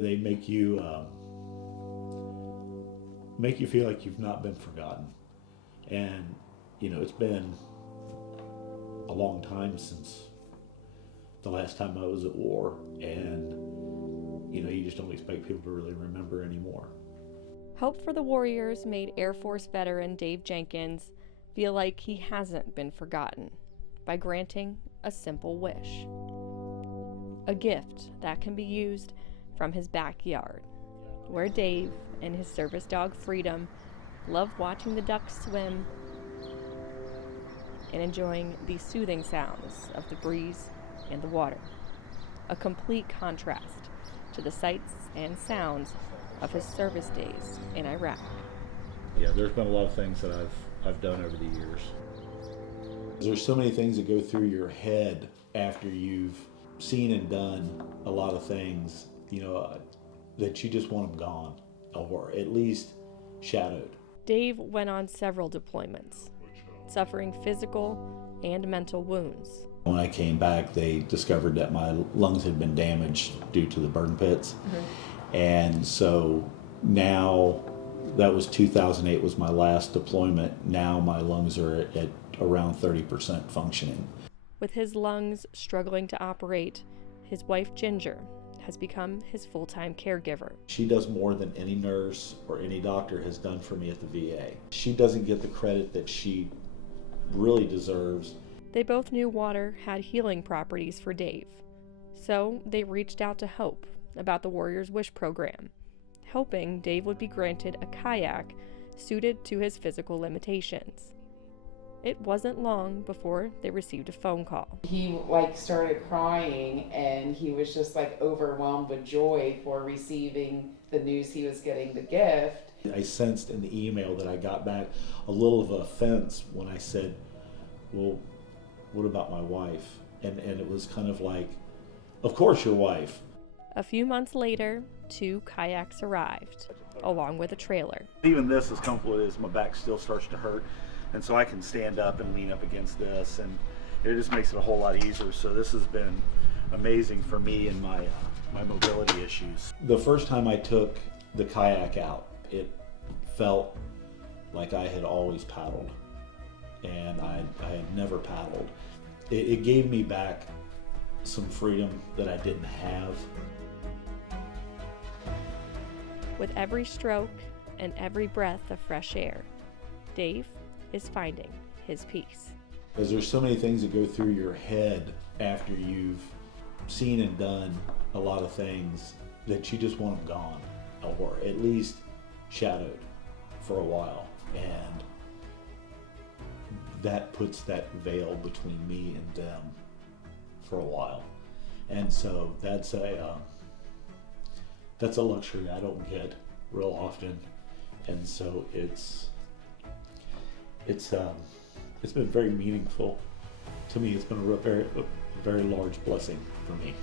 They make you feel like you've not been forgotten. And it's been a long time since the last time I was at war, and you just don't expect people to really remember anymore. Hope for the Warriors made Air Force veteran Dave Jenkins feel like he hasn't been forgotten by granting a simple wish. A gift that can be used from his backyard, where Dave and his service dog Freedom love watching the ducks swim and enjoying the soothing sounds of the breeze and the water. A complete contrast to the sights and sounds of his service days in Iraq. Yeah, there's been a lot of things that I've done over the years. There's so many things that go through your head after you've seen and done a lot of things, that you just want them gone, or at least shadowed. Dave went on several deployments, suffering physical and mental wounds. When I came back, they discovered that my lungs had been damaged due to the burn pits. And so now, that was 2008 was my last deployment. Now my lungs are at around 30% functioning. With his lungs struggling to operate, his wife Ginger has become his full-time caregiver. She does more than any nurse or any doctor has done for me at the VA. She doesn't get the credit that she really deserves. They both knew water had healing properties for Dave, so they reached out to Hope about the Warriors Wish program, hoping Dave would be granted a kayak suited to his physical limitations. It wasn't long before they received a phone call. He started crying, and he was just overwhelmed with joy for receiving the news he was getting the gift. I sensed in the email that I got back a little of offense when I said, well, what about my wife? And it was kind of like, of course your wife. A few months later, 2 kayaks arrived, along with a trailer. Even this, as comfortable as my back still starts to hurt, and so I can stand up and lean up against this, and it just makes it a whole lot easier. So this has been amazing for me and my mobility issues. The first time I took the kayak out, it felt like I had always paddled, and I had never paddled. It gave me back some freedom that I didn't have. With every stroke and every breath of fresh air, Dave is finding his peace. Because there's so many things that go through your head after you've seen and done a lot of things that you just want them gone, or at least shadowed for a while. And that puts that veil between me and them for a while. And so that's a luxury I don't get real often. And so it's been very meaningful to me. It's been a very large blessing for me.